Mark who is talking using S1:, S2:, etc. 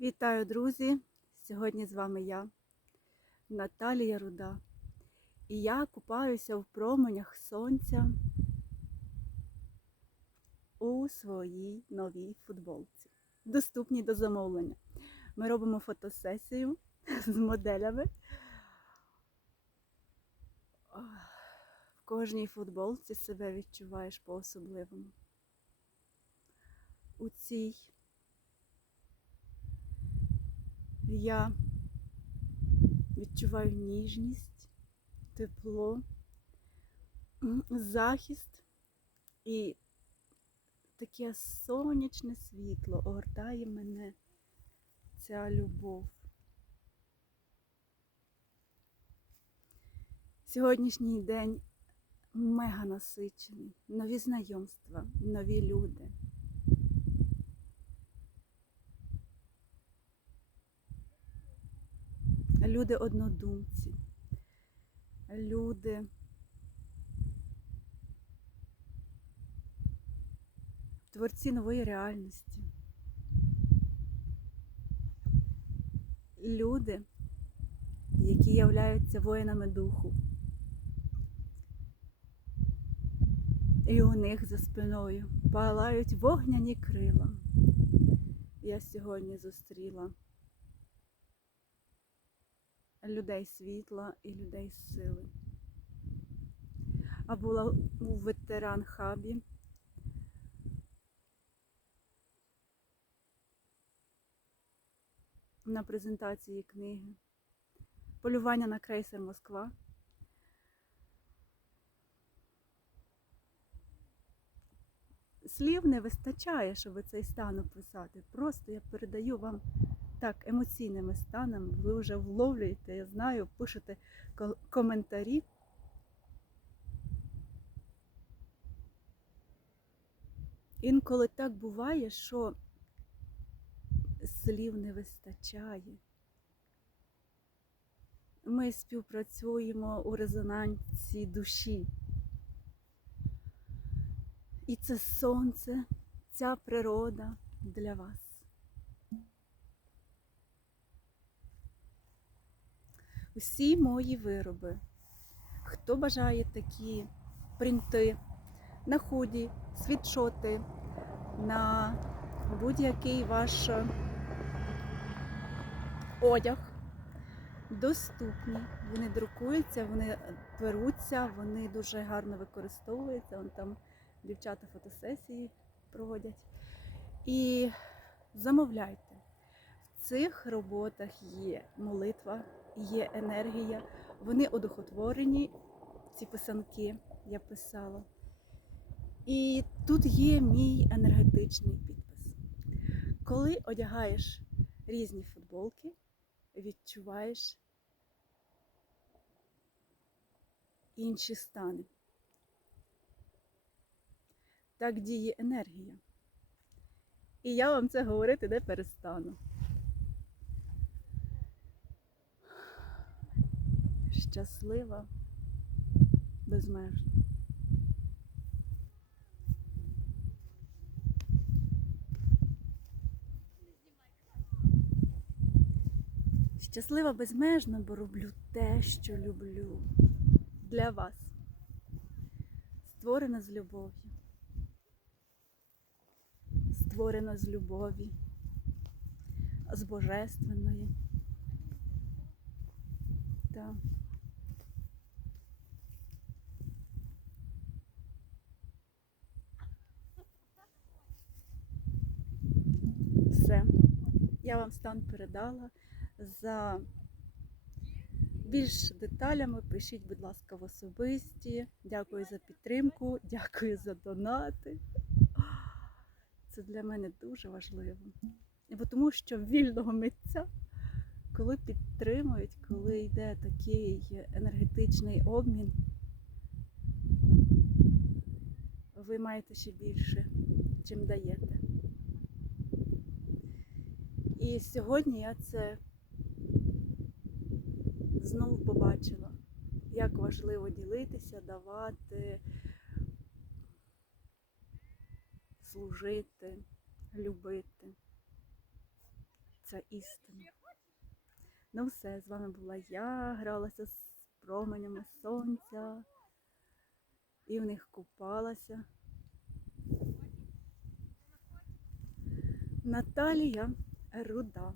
S1: Вітаю, друзі! Сьогодні з вами я, Наталія Руда. І я купаюся в променях сонця у своїй новій футболці, доступній до замовлення. Ми робимо фотосесію з моделями. В кожній футболці себе відчуваєш по-особливому. У цій я відчуваю ніжність, тепло, захист і таке сонячне світло огортає мене ця любов. Сьогоднішній день мега насичений, нові знайомства, нові люди. Люди однодумці, люди творці нової реальності, люди, які являються воїнами духу. І у них за спиною палають вогняні крила. Я сьогодні зустріла людей світла і людей сили. А була у ветеран хабі. На презентації книги. Полювання на крейсер Москва. Слів не вистачає, щоб цей стан описати. Просто я передаю вам так емоційними станами. Ви вже вловлюєте, я знаю, пишете коментарі. Інколи так буває, що слів не вистачає. Ми співпрацюємо у резонансі душі. І це сонце, ця природа для вас. Усі мої вироби. Хто бажає такі принти на худі, світшоти, на будь-який ваш одяг, доступні. Вони друкуються, вони беруться, вони дуже гарно використовуються. Вон там дівчата фотосесії проводять. І замовляйте. В цих роботах є молитва є енергія, вони одухотворені, ці писанки я писала. І тут є мій енергетичний підпис. Коли одягаєш різні футболки, відчуваєш інші стани. Так діє енергія. І я вам це говорити не перестану. Щаслива безмежно. Щаслива безмежно, бо роблю те, що люблю для вас. Створена з любов'ю. Створена з любові, з божественної. Так. Все. Я вам стан передала. За більш деталями пишіть, будь ласка, в особисті. Дякую за підтримку, дякую за донати. Це для мене дуже важливо. Бо тому що вільного митця, коли підтримують, коли йде такий енергетичний обмін, ви маєте ще більше, чим даєте. І сьогодні я це знову побачила, як важливо ділитися, давати, служити, любити. ця істина. Ну все, з вами була я, гралася з променями сонця і в них купалася. Наталія Руда.